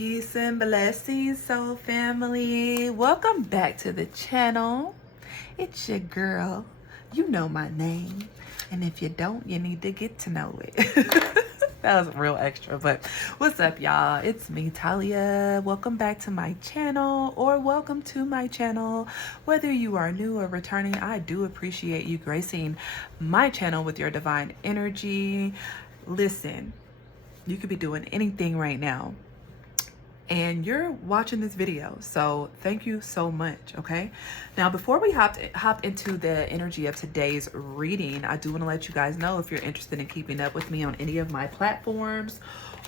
Peace and blessings, soul family. Welcome back to the channel. It's your girl. You know my name. And if you don't, you need to get to know it. That was real extra, but what's up, y'all? It's me, Talia. Welcome back to my channel, or welcome to my channel. Whether you are new or returning, I do appreciate you gracing my channel with your divine energy. Listen, you could be doing anything right now, and you're watching this video, so thank you so much. Okay, now before we hop into the energy of today's reading, I do want to let you guys know, if you're interested in keeping up with me on any of my platforms,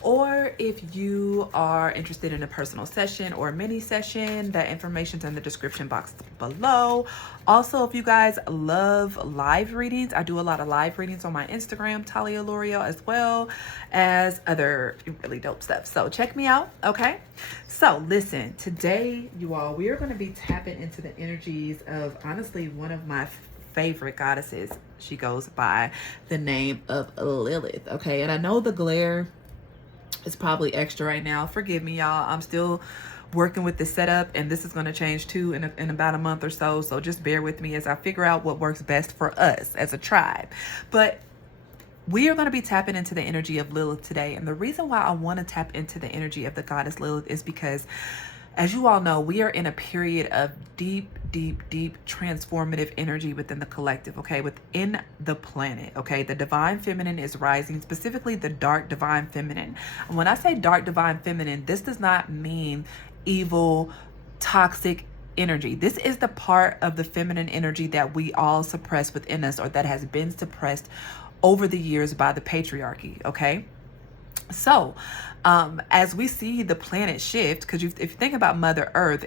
or if you are interested in a personal session or a mini session, that information's in the description box below. Also, if you guys love live readings, I do a lot of live readings on my Instagram, TAHLIALOREAL, as well as other really dope stuff. So check me out, okay? So listen, today, you all, we are going to be tapping into the energies of, honestly, one of my favorite goddesses. She goes by the name of Lilith, okay? And I know the glare is probably extra right now. Forgive me, y'all. I'm still working with the setup, and this is going to change too in about a month or so. So just bear with me as I figure out what works best for us as a tribe. But we are going to be tapping into the energy of Lilith today. And the reason why I want to tap into the energy of the goddess Lilith is because, as you all know, we are in a period of deep transformative energy within the collective, okay, within the planet, okay? The divine feminine is rising, specifically the dark divine feminine. And when I say dark divine feminine, this does not mean evil, toxic energy. This is the part of the feminine energy that we all suppress within us, or that has been suppressed over the years by the patriarchy, okay? So as we see the planet shift, because if you think about Mother Earth,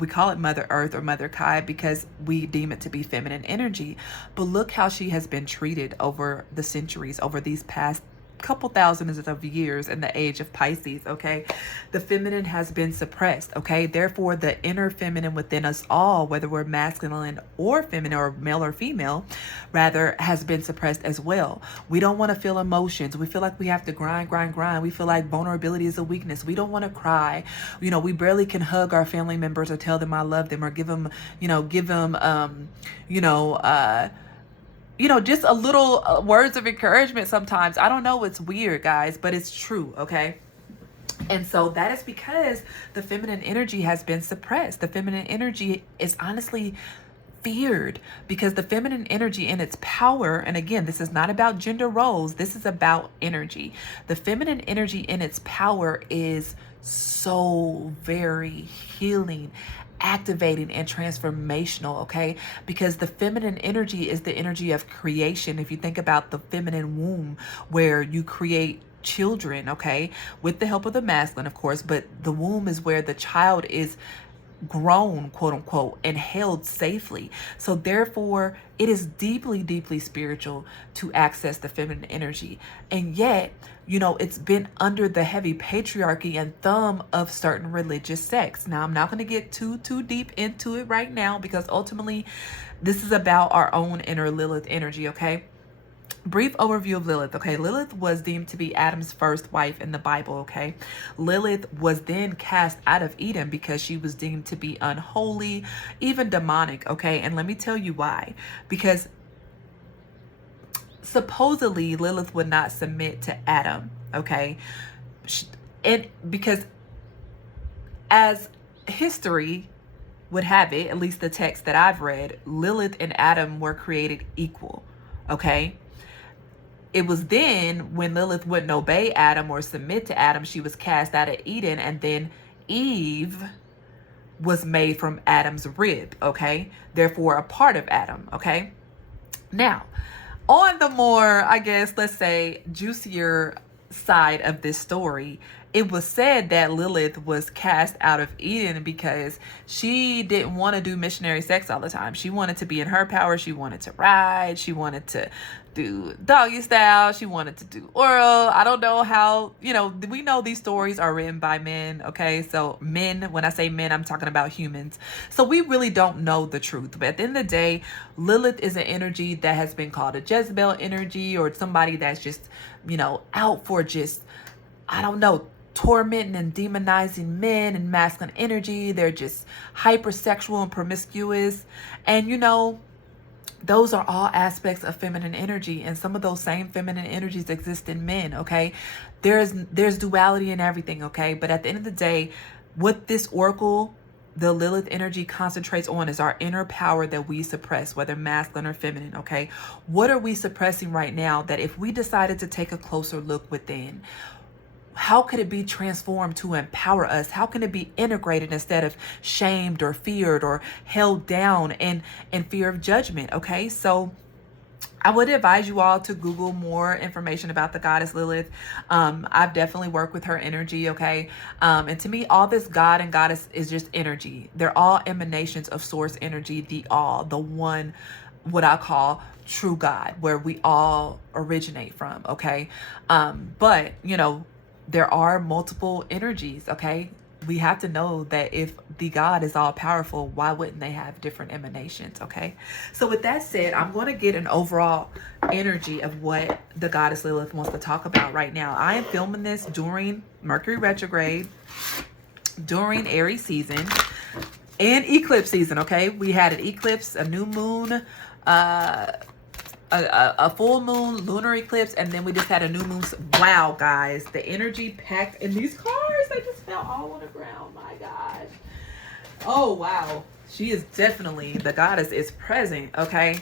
we call it Mother Earth or Mother Kai because we deem it to be feminine energy. But look how she has been treated over the centuries, over these past couple thousands of years in the age of Pisces, okay? The feminine has been suppressed, okay? Therefore, the inner feminine within us all, whether we're masculine or feminine, or male or female, rather, has been suppressed as well. We don't want to feel emotions. We feel like we have to grind. We feel like vulnerability is a weakness. We don't want to cry. You know, we barely can hug our family members or tell them I love them, or give them, just a little words of encouragement sometimes. I don't know, it's weird, guys, but it's true, okay? And so that is because the feminine energy has been suppressed. The feminine energy is honestly feared, because the feminine energy in its power, and again, this is not about gender roles, this is about energy. The feminine energy in its power is so very healing, activating, and transformational, okay? Because the feminine energy is the energy of creation. If you think about the feminine womb, where you create children, okay, with the help of the masculine, of course, but the womb is where the child is grown, quote unquote, and held safely. So therefore, it is deeply spiritual to access the feminine energy. And yet, it's been under the heavy patriarchy and thumb of certain religious sects. Now, I'm not going to get too deep into it right now, because ultimately this is about our own inner Lilith energy, okay? Brief overview of Lilith, okay? Lilith was deemed to be Adam's first wife in the Bible, okay? Lilith was then cast out of Eden because she was deemed to be unholy, even demonic, okay? And let me tell you why. Because supposedly Lilith would not submit to Adam, okay? And because as history would have it, at least the text that I've read, Lilith and Adam were created equal, okay? It was then when Lilith wouldn't obey Adam or submit to Adam, she was cast out of Eden, and then Eve was made from Adam's rib, okay? Therefore, a part of Adam, okay? Now, on the more, I guess, let's say, juicier side of this story, it was said that Lilith was cast out of Eden because she didn't want to do missionary sex all the time. She wanted to be in her power. She wanted to ride. She wanted to do doggy style. She wanted to do oral. I don't know how, we know these stories are written by men, okay? So men, when I say men, I'm talking about humans. So we really don't know the truth. But at the end of the day, Lilith is an energy that has been called a Jezebel energy, or somebody that's just, out for just, I don't know, tormenting and demonizing men and masculine energy. They're just hypersexual and promiscuous. And you know, those are all aspects of feminine energy, and some of those same feminine energies exist in men, okay? There's duality in everything, okay? But at the end of the day, what this oracle, the Lilith energy, concentrates on is our inner power that we suppress, whether masculine or feminine, okay? What are we suppressing right now that if we decided to take a closer look within, how could it be transformed to empower us? How can it be integrated instead of shamed or feared or held down in fear of judgment? Okay, so I would advise you all to Google more information about the goddess Lilith. I've definitely worked with her energy, okay? And to me, all this God and goddess is just energy. They're all emanations of source energy, the one, what I call true God, where we all originate from, okay? But, you know, there are multiple energies, okay? We have to know that if the God is all powerful, why wouldn't they have different emanations, okay? So with that said, I'm going to get an overall energy of what the goddess Lilith wants to talk about right now. I am filming this during Mercury retrograde, during Aries season, and eclipse season, okay? We had an eclipse, a new moon, a full moon, lunar eclipse, and then we just had a new moon. Wow, guys, the energy packed in these cars, they just fell all on the ground. My gosh. Oh, wow. She is definitely, the goddess is present, okay?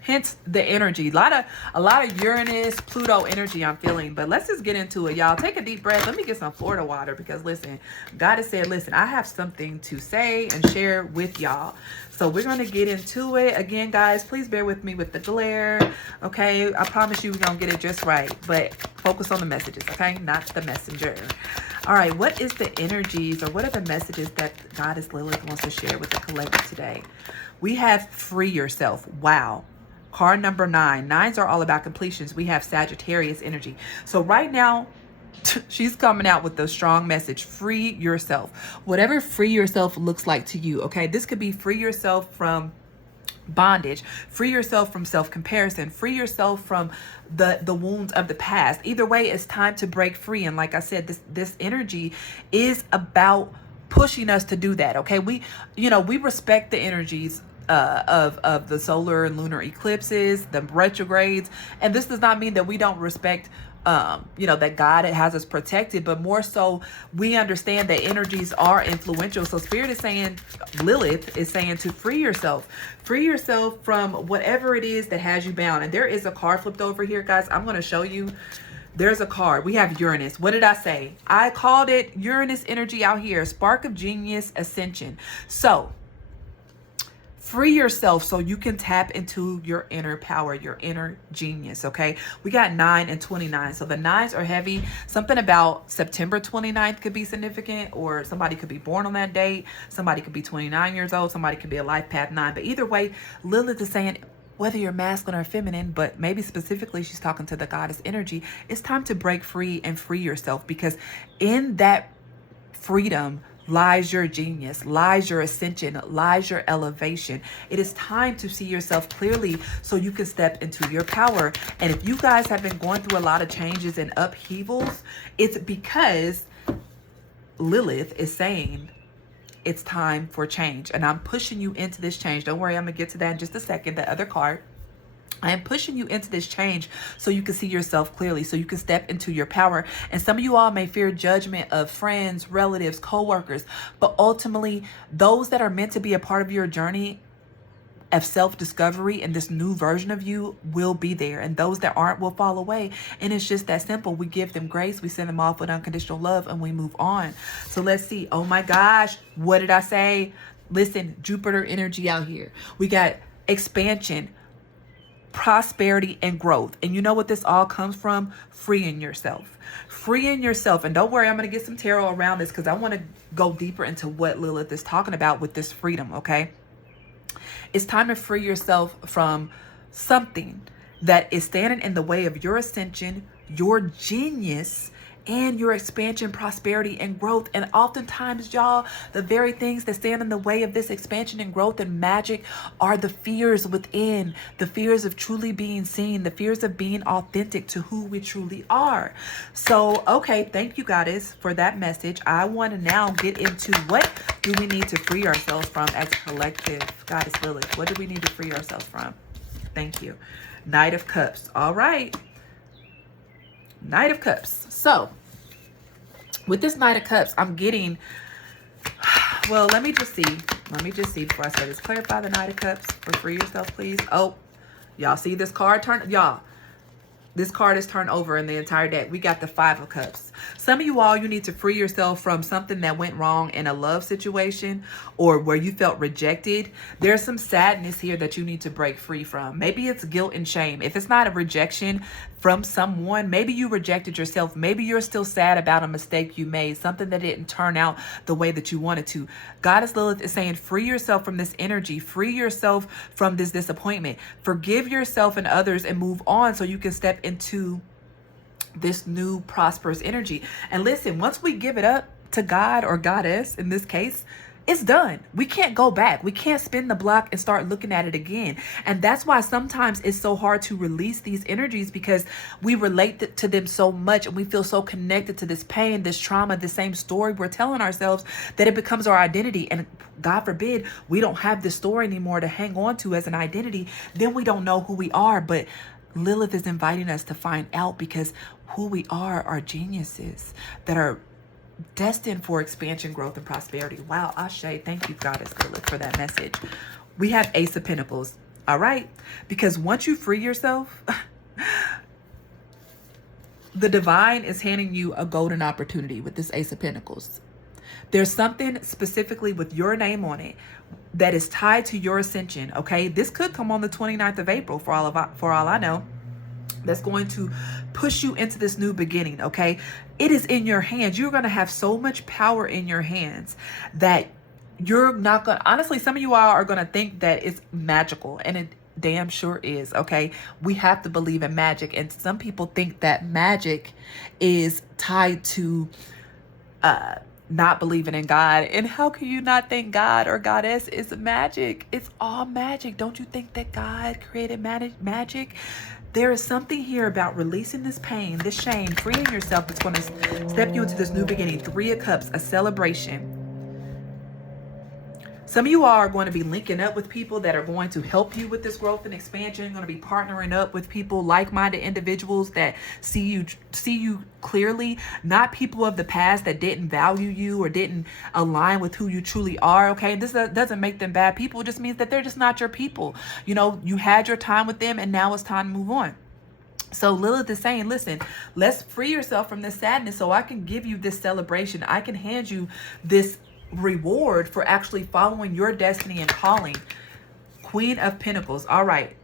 Hence the energy. A lot of Uranus, Pluto energy I'm feeling. But let's just get into it, y'all. Take a deep breath. Let me get some Florida water because listen, Goddess said, listen, I have something to say and share with y'all. So we're going to get into it. Again, guys, please bear with me with the glare. Okay, I promise you we're going to get it just right. But focus on the messages, okay? Not the messenger. All right, what is the energies or what are the messages that Goddess Lilith wants to share with the collective today? We have free yourself. Wow. Card number 9. 9s are all about completions. We have Sagittarius energy. So right now, she's coming out with the strong message. Free yourself. Whatever free yourself looks like to you, okay? This could be free yourself from bondage, free yourself from self-comparison, free yourself from the wounds of the past. Either way, it's time to break free. And like I said, this energy is about pushing us to do that, okay? We respect the energies of the solar and lunar eclipses, the retrogrades, and this does not mean that we don't respect that God has us protected, but more so we understand that energies are influential. So Spirit is saying, Lilith is saying to free yourself from whatever it is that has you bound. And there is a card flipped over here, guys. I'm going to show you. There's a card. We have Uranus. What did I say? I called it Uranus energy out here. Spark of genius, ascension. So free yourself so you can tap into your inner power, your inner genius, okay? We got 9 and 29. So the 9s are heavy. Something about September 29th could be significant, or somebody could be born on that date. Somebody could be 29 years old. Somebody could be a life path 9. But either way, Lilith is saying, whether you're masculine or feminine, but maybe specifically she's talking to the goddess energy, it's time to break free and free yourself, because in that freedom lies your genius, lies your ascension, lies your elevation. It is time to see yourself clearly so you can step into your power. And if you guys have been going through a lot of changes and upheavals, it's because Lilith is saying it's time for change. And I'm pushing you into this change. Don't worry, I'm going to get to that in just a second. The other card. I am pushing you into this change so you can see yourself clearly, so you can step into your power. And some of you all may fear judgment of friends, relatives, co-workers, but ultimately those that are meant to be a part of your journey of self-discovery and this new version of you will be there, and those that aren't will fall away. And it's just that simple. We give them grace, we send them off with unconditional love, and we move on. So let's see. Oh my gosh, what did I say? Listen, Jupiter energy out here. We got expansion, prosperity, and growth. And you know what this all comes from? Freeing yourself. Freeing yourself. And don't worry, I'm going to get some tarot around this because I want to go deeper into what Lilith is talking about with this freedom, okay? It's time to free yourself from something that is standing in the way of your ascension, your genius, in your expansion, prosperity, and growth. And oftentimes, y'all, the very things that stand in the way of this expansion and growth and magic are the fears within, the fears of truly being seen, the fears of being authentic to who we truly are. So, okay, thank you, Goddess, for that message. I want to now get into what do we need to free ourselves from as a collective. Goddess Lilith, what do we need to free ourselves from? Thank you. Knight of Cups. All right. Knight of Cups. So, with this Knight of Cups, I'm getting, well, let me just see. Let me just see before I say this. Clarify the Knight of Cups for free yourself, please. Oh, y'all see this card turn? Y'all, this card is turned over in the entire deck. We got the Five of Cups. Some of you all, you need to free yourself from something that went wrong in a love situation or where you felt rejected. There's some sadness here that you need to break free from. Maybe it's guilt and shame. If it's not a rejection from someone, maybe you rejected yourself. Maybe you're still sad about a mistake you made, something that didn't turn out the way that you wanted to. Goddess Lilith is saying, free yourself from this energy. Free yourself from this disappointment. Forgive yourself and others and move on so you can step into this new prosperous energy. And listen, once we give it up to God or Goddess, in this case, it's done. We can't go back. We can't spin the block and start looking at it again. And that's why sometimes it's so hard to release these energies, because we relate to them so much and we feel so connected to this pain, this trauma, the same story we're telling ourselves, that it becomes our identity. And God forbid we don't have this story anymore to hang on to as an identity. Then we don't know who we are. But Lilith is inviting us to find out, because who we are geniuses that are destined for expansion, growth, and prosperity. Wow, Ashe, thank you, Goddess Lilith, for that message. We have Ace of Pentacles, all right? Because once you free yourself, the divine is handing you a golden opportunity with this Ace of Pentacles. There's something specifically with your name on it that is tied to your ascension, okay? This could come on the 29th of April for all I know. That's going to push you into this new beginning, okay? It is in your hands. You're going to have so much power in your hands that you're not going to, honestly, some of you all are going to think that it's magical, and it damn sure is, okay? We have to believe in magic, and some people think that magic is tied to not believing in God. And how can you not think God or Goddess is magic? It's all magic. Don't you think that God created magic? There is something here about releasing this pain, this shame, freeing yourself that's going to step you into this new beginning. Three of Cups, a celebration. Some of you all are going to be linking up with people that are going to help you with this growth and expansion. You're going to be partnering up with people, like-minded individuals that see you clearly, not people of the past that didn't value you or didn't align with who you truly are, okay? This doesn't make them bad people. It just means that they're just not your people. You know, you had your time with them and now it's time to move on. So Lilith is saying, listen, let's free yourself from this sadness so I can give you this celebration. I can hand you this reward for actually following your destiny and calling. Queen of Pentacles. All right.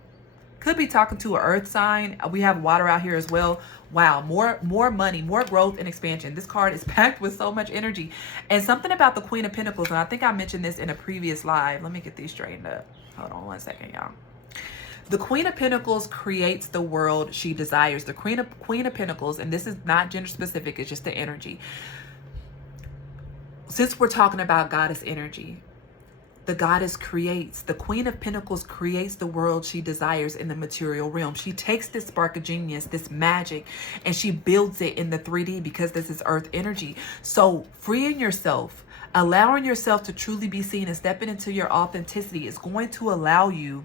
Could be talking to an earth sign. We have water out here as well. Wow. More money, more growth and expansion. This card is packed with so much energy. And something about the Queen of Pentacles, and I think I mentioned this in a previous live. Let me get these straightened up. Hold on one second, y'all. The Queen of Pentacles creates the world she desires. The Queen of Pentacles, and this is not gender specific, it's just the energy. Since we're talking about goddess energy, the goddess creates. The Queen of Pentacles creates the world she desires in the material realm. She takes this spark of genius, this magic, and she builds it in the 3D because this is earth energy. So freeing yourself, allowing yourself to truly be seen and stepping into your authenticity is going to allow you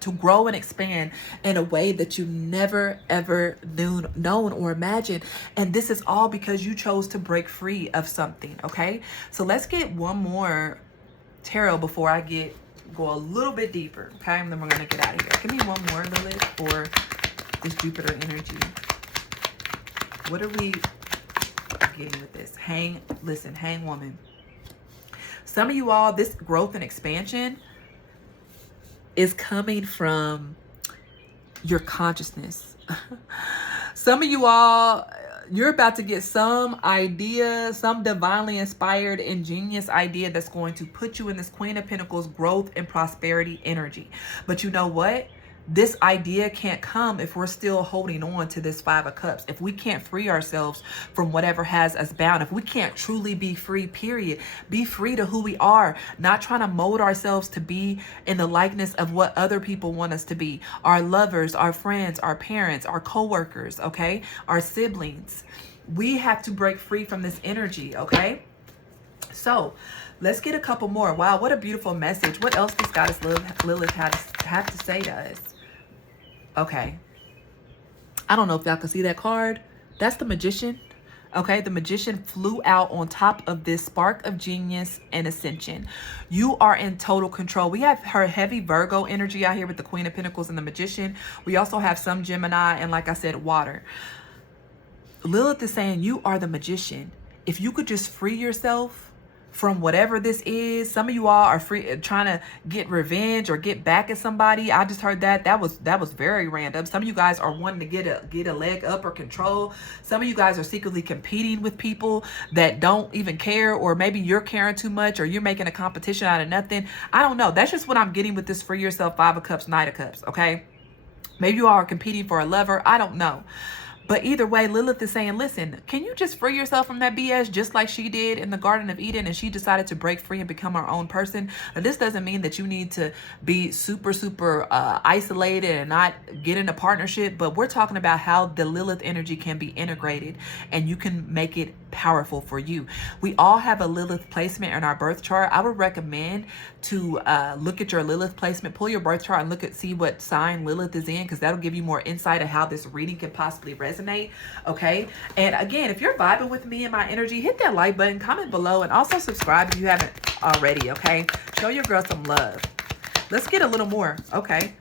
to grow and expand in a way that you never ever known or imagined. And this is all because you chose to break free of something, okay? So let's get one more tarot before I go a little bit deeper, okay? And then we're gonna get out of here. Give me one more, Lilith, for this Jupiter energy. What are we getting with this? Listen, hang woman. Some of you all, this growth and expansion is coming from your consciousness. Some of you all, you're about to get some idea, some divinely inspired, ingenious idea that's going to put you in this Queen of Pentacles growth and prosperity energy. But you know what? this idea can't come if we're still holding on to this Five of Cups. If we can't free ourselves from whatever has us bound, if we can't truly be free, period, be free to who we are, not trying to mold ourselves to be in the likeness of what other people want us to be, our lovers, our friends, our parents, our co-workers, okay, our siblings. We have to break free from this energy, okay? So let's get a couple more. Wow, what a beautiful message. What else does Goddess Lilith have to say to us? Okay. I don't know if y'all can see that card. That's the Magician. Okay, the Magician flew out on top of this spark of genius and ascension. You are in total control. We have her heavy Virgo energy out here with the Queen of Pentacles and the Magician. We also have some Gemini and, like I said, water. Lilith is saying you are the Magician. If you could just free yourself from whatever this is. Some of you all are trying to get revenge or get back at somebody. I just heard that. That was very random. Some of you guys are wanting to get a leg up or control. Some of you guys are secretly competing with people that don't even care, or maybe you're caring too much, or you're making a competition out of nothing. I don't know. That's just what I'm getting with this Free Yourself Five of Cups, Knight of Cups, okay? Maybe you all are competing for a lover. I don't know. But either way, Lilith is saying, listen, can you just free yourself from that BS just like she did in the Garden of Eden, and she decided to break free and become her own person? Now, this doesn't mean that you need to be super isolated and not get in a partnership, but we're talking about how the Lilith energy can be integrated and you can make it powerful for you. We all have a Lilith placement in our birth chart. I would recommend to look at your Lilith placement, pull your birth chart and see what sign Lilith is in, because that'll give you more insight of how this reading can possibly resonate. Okay, and again, if you're vibing with me and my energy, hit that like button, comment below, and also subscribe if you haven't already. Okay, show your girl some love. Let's get a little more. Okay,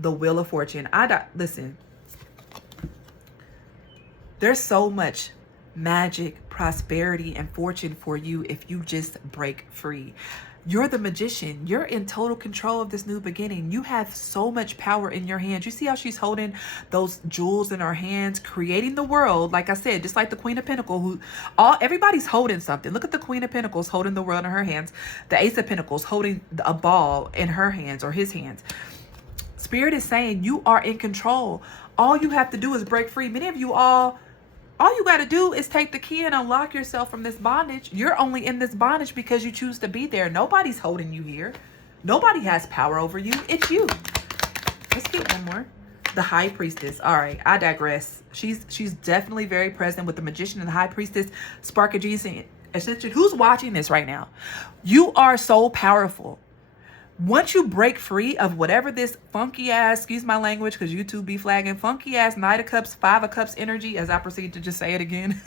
the Wheel of Fortune. Listen, there's so much magic, prosperity, and fortune for you if you just break free. You're the Magician. You're in total control of this new beginning. You have so much power in your hands. You see how she's holding those jewels in her hands, creating the world. Like I said, just like the Queen of Pentacles, everybody's holding something. Look at the Queen of Pentacles holding the world in her hands. The Ace of Pentacles holding a ball in her hands or his hands. Spirit is saying you are in control. All you have to do is break free. Many of you all you got to do is take the key and unlock yourself from this bondage. You're only in this bondage because you choose to be there. Nobody's holding you here. Nobody has power over you. It's you. Let's get one more. The High Priestess. All right, I digress. She's definitely very present with the Magician and the High Priestess. Spark of genius and ascension. Who's watching this right now? You are so powerful. Once you break free of whatever this funky ass, excuse my language, because YouTube be flagging, funky ass Knight of Cups, Five of Cups energy, as I proceed to just say it again.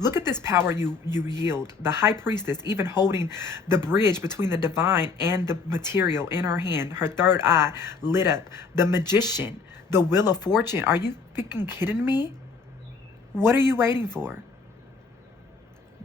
Look at this power you yield. The High Priestess, even holding the bridge between the divine and the material in her hand, her third eye lit up. The Magician, the Wheel of Fortune. Are you freaking kidding me? What are you waiting for?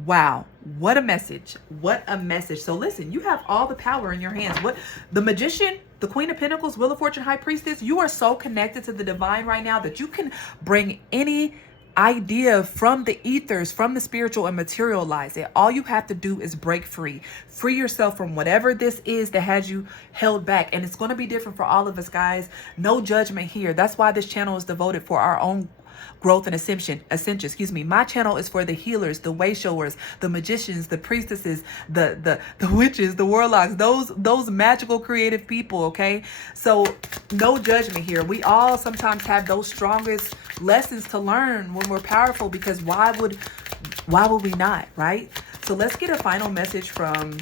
Wow, what a message. What a message. So listen, you have all the power in your hands. What the Magician, the Queen of Pentacles, Wheel of Fortune, High Priestess, you are so connected to the divine right now that you can bring any idea from the ethers, from the spiritual, and materialize it. All you have to do is break free. Free yourself from whatever this is that has you held back. And it's going to be different for all of us, guys. No judgment here. That's why this channel is devoted for our own growth and ascension. My channel is for the healers, the way showers, the magicians, the priestesses, the witches, the warlocks, those magical creative people. Okay, so no judgment here. We all sometimes have those strongest lessons to learn when we're powerful, because why would we not, right? So let's get a final message from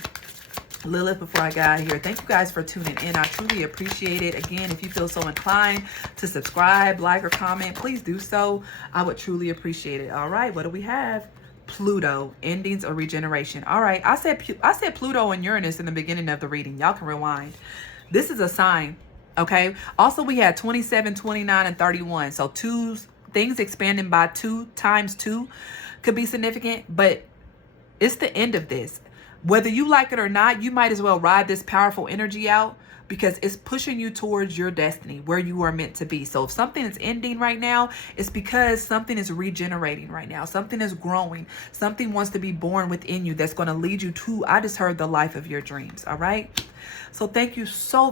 Lilith before I get out of here. Thank you guys for tuning in. I truly appreciate it. Again, if you feel so inclined to subscribe, like, or comment, please do so. I would truly appreciate it. All right, what do we have? Pluto, endings or regeneration. All right, I said Pluto and Uranus in the beginning of the reading. Y'all can rewind. This is a sign, okay? Also, we had 27, 29, and 31. So things expanding by 2 times 2 could be significant, but it's the end of this. Whether you like it or not, you might as well ride this powerful energy out, because it's pushing you towards your destiny, where you are meant to be. So if something is ending right now, it's because something is regenerating right now. Something is growing. Something wants to be born within you that's going to lead you to, I just heard, the life of your dreams. All right. So thank you so